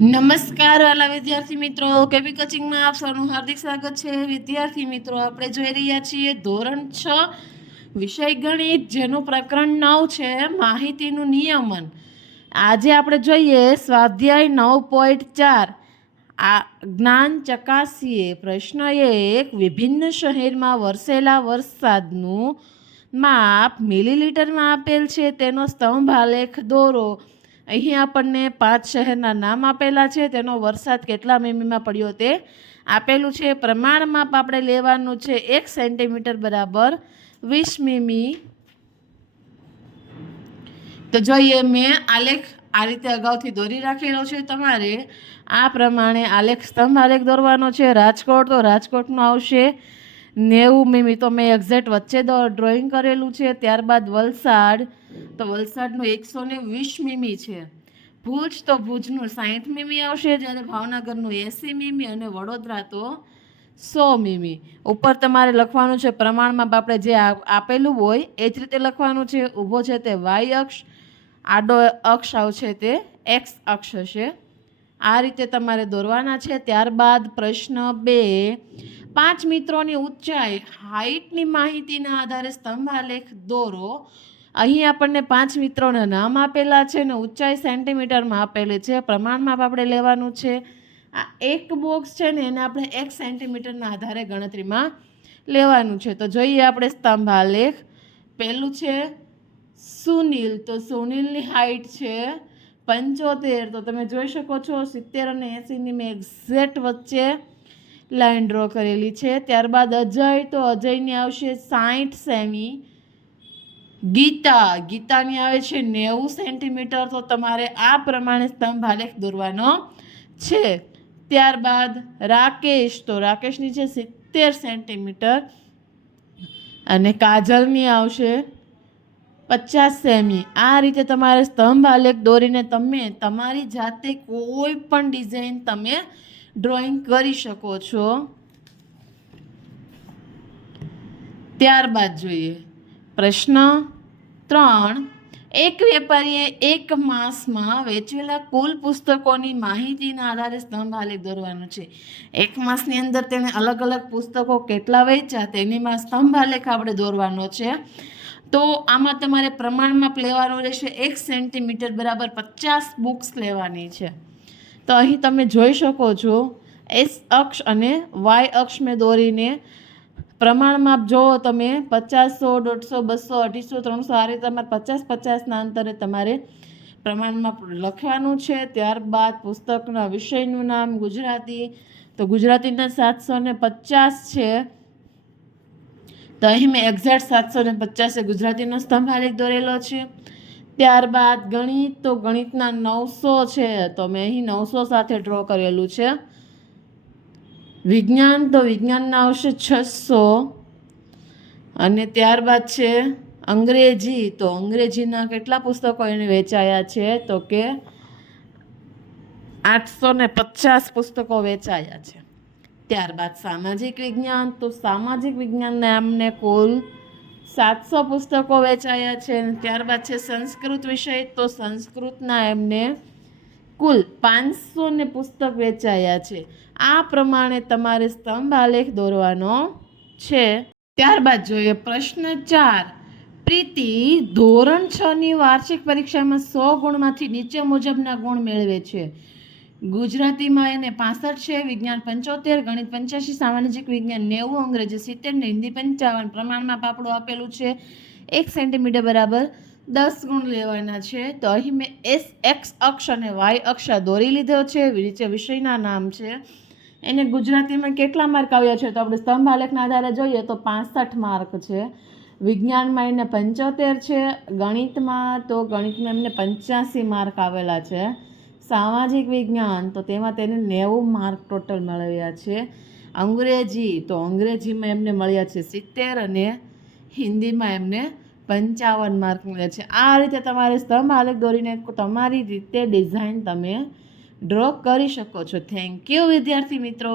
નમસ્કાર વાલા વિદ્યાર્થી મિત્રો, કેવી કોચિંગમાં આપ સૌનું હાર્દિક સ્વાગત છે। વિદ્યાર્થી મિત્રો, આપણે જોઈ રહ્યા છીએ ધોરણ 6 વિષય ગણિત, જેનું પ્રકરણ 9 છે માહિતીનું નિયમન। આજે આપણે જોઈએ સ્વાધ્યાય 9.4 આ જ્ઞાન ચકાસીએ। પ્રશ્ન 1, વિભિન્ન શહેરમાં વરસેલા વરસાદનું માપ મિલીલીટરમાં આપેલ છે, તેનો સ્તંભ આલેખ દોરો। અહીં આપણને 5 શહેરના નામ આપેલા છે, તેનો વરસાદ કેટલા મીમીમાં પડ્યો તે આપેલું છે। પ્રમાણ માપ આપણે લેવાનું છે 1 સેન્ટીમીટર બરાબર 20 મીમી। તો જોઈએ, મેં આલેખ આ રીતે અગાઉથી દોરી રાખેલો છે। તમારે આ પ્રમાણે આલેખ સ્તંભ આલેખ દોરવાનો છે। રાજકોટ, તો રાજકોટનું આવશે 90 મીમી, તો મેં એક્ઝેક્ટ વચ્ચે ડ્રોઈંગ કરેલું છે। ત્યારબાદ વલસાડ, તો વલસાડનું 120 મીમી છે। ભુજ, તો ભુજનું 60 મીમી આવશે, જ્યારે ભાવનગરનું 80 મીમી અને વડોદરા તો 100 મીમી। ઉપર તમારે લખવાનું છે પ્રમાણમાં આપણે જે આપેલું હોય એ જ રીતે લખવાનું છે। ઊભો છે તે વાય અક્ષ, આડો અક્ષ આવશે તે એક્સ અક્ષ હશે। આ રીતે તમારે દોરવાના છે। ત્યારબાદ પ્રશ્ન 2, 5 મિત્રોની ઊંચાઈ હાઇટની માહિતીના આધારે સ્તંભ આલેખ દોરો। અહીં આપણને 5 મિત્રોના નામ આપેલા છે અને ઊંચાઈ સેન્ટીમીટરમાં આપેલી છે। પ્રમાણ માપ આપણે લેવાનું છે। આ એક બોક્સ છે ને એને આપણે 1 સેન્ટીમીટરના આધારે ગણતરીમાં લેવાનું છે। તો જોઈએ આપણે સ્તંભ આલેખ। પહેલું છે સુનિલ, તો સુનિલની હાઇટ છે 75, તો તમે જોઈ શકો છો 70 અને 80ની મેં એક્ઝેક્ટ વચ્ચે લાઈન ડ્રો કરેલી છે। ત્યારબાદ અજય, તો અજયની આવશે 60 સેમી। ગીતાની આવે છે 90 સેન્ટીમીટર, તો તમારે આ પ્રમાણે સ્તંભ આલેખ દોરવાનો છે। ત્યારબાદ રાકેશ, તો રાકેશની છે 70 સેન્ટીમીટર અને કાજલની આવશે 50 સેમી। આ રીતે તમારે સ્તંભ આલેખ દોરીને તમે તમારી જાતે કોઈ પણ ડિઝાઇન તમે ડ્રોઈંગ કરી શકો છો। ત્યારબાદ જોઈએ પ્રશ્ન 3, એક વેપારીએ એક માસમાં વેચેલા કુલ પુસ્તકોની માહિતીના આધારે સ્તંભ આલેખ દોરવાનો છે। એક માસની અંદર તેણે અલગ અલગ પુસ્તકો કેટલા વેચ્યા તેનીમાં સ્તંભ આલેખ આપણે દોરવાનો છે। તો આમાં તમારે પ્રમાણ માપ લેવાનું રહેશે 1 સેન્ટીમીટર બરાબર 50 બુક્સ લેવાની છે। તો અહીં તમે જોઈ શકો છો એસ અક્ષ અને વાય અક્ષ મેં દોરીને પ્રમાણ માપ જો તમે 50, 100, 150, 200, 300 આ રીતે તમારે 50-50ના અંતરે તમારે પ્રમાણ માપ લખવાનું છે। ત્યારબાદ પુસ્તકના વિષયનું નામ ગુજરાતી, તો ગુજરાતીના 750 છે, તો અહીં મેં એક્ઝેક્ટ 750 ગુજરાતીનો સ્તંભ આલેખ દોરેલો છે। ત્યારબાદ ગણિત, તો ગણિતના 900 છે, તો મેં અહીં 900 સાથે ડ્રો કરેલું છે। વિજ્ઞાન, તો વિજ્ઞાનના આવશે 600 અને ત્યારબાદ છે અંગ્રેજી, તો અંગ્રેજીના કેટલા પુસ્તકો એને વેચાયા છે, તો કે 850 પુસ્તકો વેચાયા છે। ત્યારબાદ સામાજિક વિજ્ઞાન, તો સામાજિક વિજ્ઞાનના અમને કુલ 700 પુસ્તકો વેચાયા છે। ત્યારબાદ છે સંસ્કૃત વિષય, તો સંસ્કૃતના એમને કુલ 500 પુસ્તક વેચાયા છે। આ પ્રમાણે તમારે સ્તંભ આલેખ દોરવાનો છે। ત્યારબાદ જોઈએ પ્રશ્ન 4, પ્રીતિ ધોરણ 6ની વાર્ષિક પરીક્ષામાં 100 ગુણમાંથી નીચે મુજબના ગુણ મેળવે છે। ગુજરાતીમાં એને 65 છે, વિજ્ઞાન 75, ગણિત 85, સામાજિક વિજ્ઞાન 90, અંગ્રેજી 70 ને હિન્દી 55। પ્રમાણમાં આપણું આપેલું છે 1 સેન્ટીમીટર બરાબર 10 ગુણ લેવાના છે। તો અહીં મેં એક્સ અક્ષ અને વાય અક્ષ દોરી લીધો છે। નીચે વિષયના નામ છે, એને ગુજરાતીમાં કેટલા માર્ક આવ્યા છે, તો આપણે સ્તંભ આલેખના આધારે જોઈએ તો 65 માર્ક છે। વિજ્ઞાનમાં એને 75 છે, ગણિતમાં એમને 85 માર્ક આવેલા છે। સામાજિક વિજ્ઞાન, તો તેમાં તેને 90 માર્ક ટોટલ મળ્યા છે। અંગ્રેજી, તો અંગ્રેજીમાં એમને મળ્યા છે 70 અને હિન્દીમાં એમને 55 માર્ક મળ્યા છે। આ રીતે તમારે સ્તંભ આલેખ દોરીને તમારી રીતે ડિઝાઇન તમે ડ્રો કરી શકો છો। થેન્ક યુ વિદ્યાર્થી મિત્રો।